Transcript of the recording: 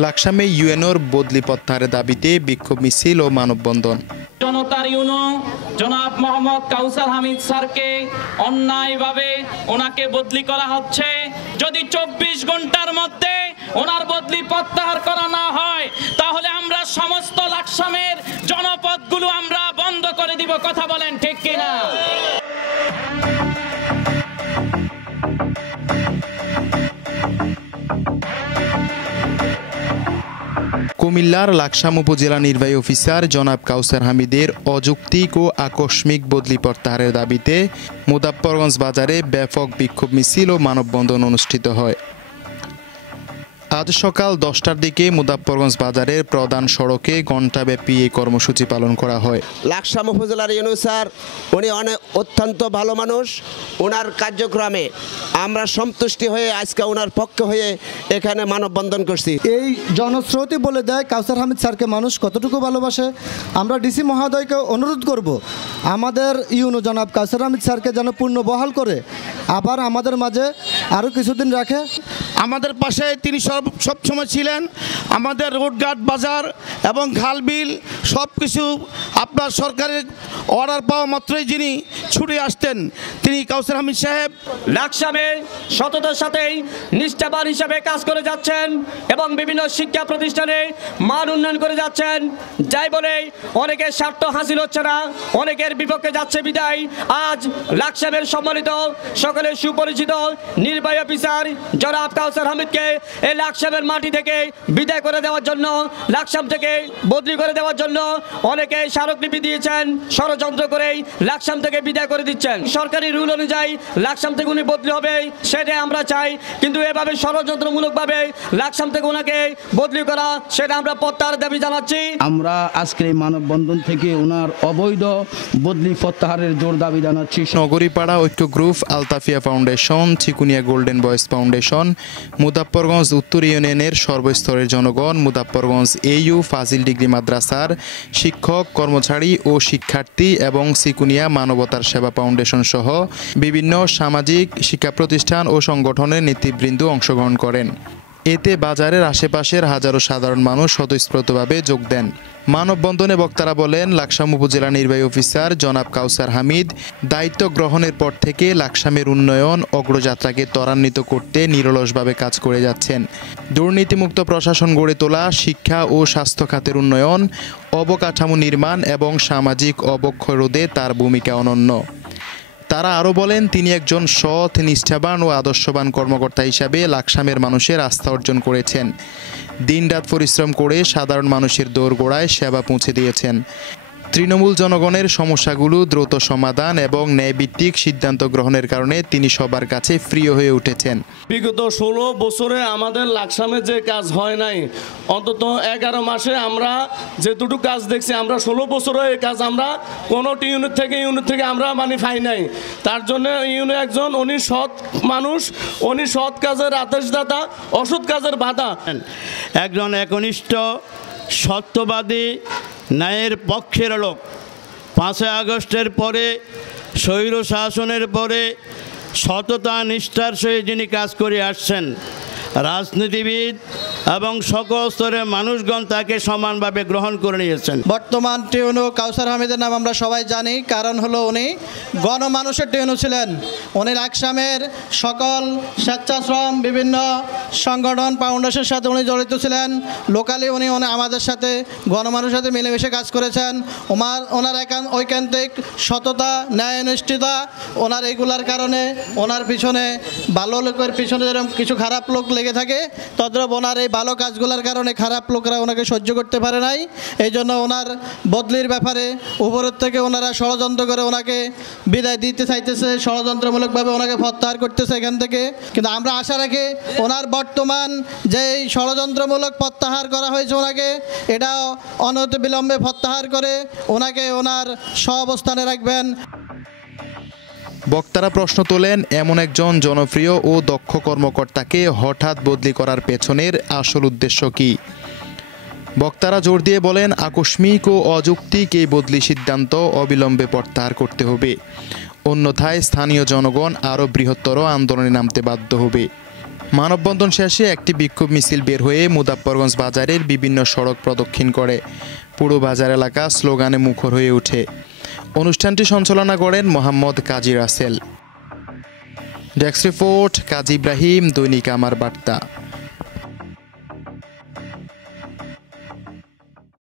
লাকসামে ইউএনওর বদলি প্রত্যাহারের দাবিতে বিক্ষোভ মিছিল ও মানববন্ধন। জনতার ইউনো জনাব মোহাম্মদ কাউসার হামিদ স্যারকে অন্যায়ভাবে ওনাকে বদলি করা হচ্ছে। যদি 24 ঘন্টার মধ্যে ওনার বদলি প্রত্যাহার করা না হয় তাহলে আমরা সমস্ত লাকসামের জনপদগুলো আমরা বন্ধ করে দিব। কথা বলেন ঠিক কিনা? কুমিল্লার লাকসাম উপজেলা নির্বাহী অফিসার জনাব কাউসার হামিদের অযৌক্তিক ও আকস্মিক বদলি প্রত্যাহারের দাবিতে মুজাফফরগঞ্জ বাজারে ব্যাপক বিক্ষোভ মিছিল ও মানববন্ধন অনুষ্ঠিত হয়। আজ সকাল 10টার দিকে মুজাফফরগঞ্জ বাজারের প্রধান সড়কে ঘণ্টাব্যাপী এই কর্মসূচি পালন করা হয়। লাকসাম উপজেলার ইউনূস স্যার উনি অত্যন্ত ভালো মানুষ। ওনার কার্যক্রমে আমরা সন্তুষ্টি হয়ে আজকে ওনার পক্ষে হয়ে এখানে মানববন্ধন করছি। এই জনস্রোতই বলে দেয় কাউসার হামিদ স্যারকে মানুষ কতটুকু ভালোবাসে। আমরা ডিসি মহোদয়কে অনুরোধ করব আমাদের ইউনো জনাব কাউসার হামিদ স্যারকে যেন পূর্ণ বহাল করে আবার আমাদের মাঝে আরও কিছুদিন রাখে। আমাদের পাশে তিনি সবসময় ছিলেন। আমাদের রোডঘাট বাজার এবং খালবিল সব কিছু আপনার সরকারের অর্ডার পাওয়া মাত্রই যিনি ছুটে আসতেন তিনি কাউসার হামিদ সাহেব। লাকসামে সততার সাথেই নিষ্ঠাবান হিসাবে কাজ করে যাচ্ছেন এবং বিভিন্ন শিক্ষা প্রতিষ্ঠানে মান উন্নয়ন করে যাচ্ছেন। যাই বলে অনেকের স্বার্থ হাসিল হচ্ছে না, অনেকের বিপক্ষে যাচ্ছে বিদায় আজ লাকসামের সম্মানিত সকলের সুপরিচিত নির্বাহী অফিসার জনাব কাউসার হামিদকে এই লাকসামের মাটি থেকে বিদায় করে দেওয়ার জন্য, লাকসাম থেকে বদলি করে দেওয়ার জন্য অনেকে স্মারকলিপি দিয়েছেন। ষড়যন্ত্র করেই লাকসাম থেকে বিদায় করে দিচ্ছেন। সরকারি রুল অনুযায়ী লাকসাম থেকে উনি বদলি হবে সেটাই আমরা চাই, কিন্তু এভাবে ষড়যন্ত্রমূলকভাবে লাকসাম থেকে ওনাকে বদলি করা সেটা আমরা প্রত্যাহারের দাবি জানাচ্ছি। আমরা আজকের এই মানববন্ধন থেকে ওনার অবৈধ বদলি প্রত্যাহারের জোর দাবি জানাচ্ছি। নগরীপাড়া ঐক্য group, Altafia foundation, Chikunia golden boys foundation, Muzaffarganj উত্তর ইউনিয়নের সর্বস্তরের জনগণ, মুজাফফরগঞ্জ AU ফাজিল ডিগ্রি মাদ্রাসার শিক্ষক, কর্মচারী ও শিক্ষার্থী এবং চিকুনিয়া মানবতার সেবা ফাউন্ডেশন সহ বিভিন্ন সামাজিক শিক্ষা প্রতিষ্ঠান ও সংগঠনের নেতৃবৃন্দ অংশগ্রহণ করেন। এতে বাজারের আশেপাশের হাজারো সাধারণ মানুষ স্বতঃস্ফূর্তভাবে যোগ দেন। মানববন্ধনে বক্তারা বলেন, লাকসাম উপজেলা নির্বাহী অফিসার জনাব কাউসার হামিদ দায়িত্ব গ্রহণের পর থেকে লাকসামের উন্নয়ন অগ্রযাত্রাকে ত্বরান্বিত করতে নিরলসভাবে কাজ করে যাচ্ছেন। দুর্নীতিমুক্ত প্রশাসন গড়ে তোলা, শিক্ষা ও স্বাস্থ্য খাতের উন্নয়ন, অবকাঠামো নির্মাণ এবং সামাজিক অবক্ষয় রোধে তার ভূমিকা অনন্য। তারা আরও বলেন, তিনি একজন সৎ, নিষ্ঠাবান ও আদর্শবান কর্মকর্তা হিসাবে লাকসামের মানুষের আস্থা অর্জন করেছেন। দিনরাত পরিশ্রম করে সাধারণ মানুষের দোরগোড়ায় সেবা পৌঁছে দিয়েছেন। তৃণমূল জনগণের সমস্যাগুলো দ্রুত সমাধান এবং ন্যায়ভিত্তিক সিদ্ধান্ত গ্রহণের কারণে তিনি সবার কাছে প্রিয় হয়ে উঠেছেন। বিগত 16 বছরে আমাদের লাকসামে যে কাজ হয় নাই, অন্তত 11 মাসে আমরা যেটুকু কাজ দেখছি, আমরা 16 বছরে এই কাজ আমরা কোনো ইউনিট থেকে আমরা পাই নাই। তার জন্য ইউনিট একজন উনি সৎ মানুষ, উনি সৎ কাজের আদেশদাতা, অসৎ কাজের বাধা। একজন একনিষ্ঠ সত্যবাদী ন্যায়ের পক্ষের লোক। 5 আগস্টের পরে, স্বৈর শাসনের পরে সততা নিষ্ঠার সহিত যিনি কাজ করে আসছেন, রাজনীতিবিদ এবং সকল স্তরের মানুষগণ তাকে সমানভাবে গ্রহণ করে নিয়েছেন। বর্তমান টিউনো কাউসার হামিদের নাম আমরা সবাই জানি, কারণ হলো উনি গণমানুষের টিউনো ছিলেন। উনি লাকসামের সকল স্বেচ্ছাশ্রম বিভিন্ন সংগঠন ফাউন্ডেশনের সাথে উনি জড়িত ছিলেন। লোকালি উনি আমাদের সাথে গণমানুষের সাথে মিলেমিশে কাজ করেছেন। ওনার ঐকান্তিক সততা, ন্যায়নিষ্ঠতা, ওনার এগুলার কারণে ওনার পিছনে ভালো লোকের পিছনে যেরকম কিছু খারাপ লোক লেগে থাকে, তদ্রুপ ওনার এই ভালো কাজগুলোর কারণে খারাপ লোকরা ওনাকে সহ্য করতে পারে নাই। এই জন্য ওনার বদলির ব্যাপারে উপরের থেকে ওনারা ষড়যন্ত্র করে ওনাকে বিদায় দিতে চাইতেছে, ষড়যন্ত্রমূলকভাবে ওনাকে প্রত্যাহার করতেছে এখান থেকে। কিন্তু আমরা আশা রাখি ওনার বর্তমান যে ষড়যন্ত্রমূলক প্রত্যাহার করা হয়েছে ওনাকে, এটাও অনতিবিলম্বে প্রত্যাহার করে ওনাকে ওনার স্বঅবস্থানে রাখবেন। বক্তারা প্রশ্ন তোলেন, এমন একজন জনপ্রিয় ও দক্ষ কর্মকর্তাকে হঠাৎ বদলি করার পেছনের আসল উদ্দেশ্য কী? বক্তারা জোর দিয়ে বলেন, আকস্মিক ও অযৌক্তিক এই বদলি সিদ্ধান্ত অবিলম্বে প্রত্যাহার করতে হবে, অন্যথায় স্থানীয় জনগণ আরও বৃহত্তর আন্দোলনে নামতে বাধ্য হবে। মানববন্ধন শেষে একটি বিক্ষোভ মিছিল বের হয়ে মুজাফফরগঞ্জ বাজারের বিভিন্ন সড়ক প্রদক্ষিণ করে। পুরো বাজার এলাকা স্লোগানে মুখর হয়ে ওঠে। অনুষ্ঠানটি সঞ্চালনা করেন মোহাম্মদ কাজী রাসেল। ডেস্ক রিপোর্ট কাজী ইব্রাহিম, দৈনিক আমার বার্তা।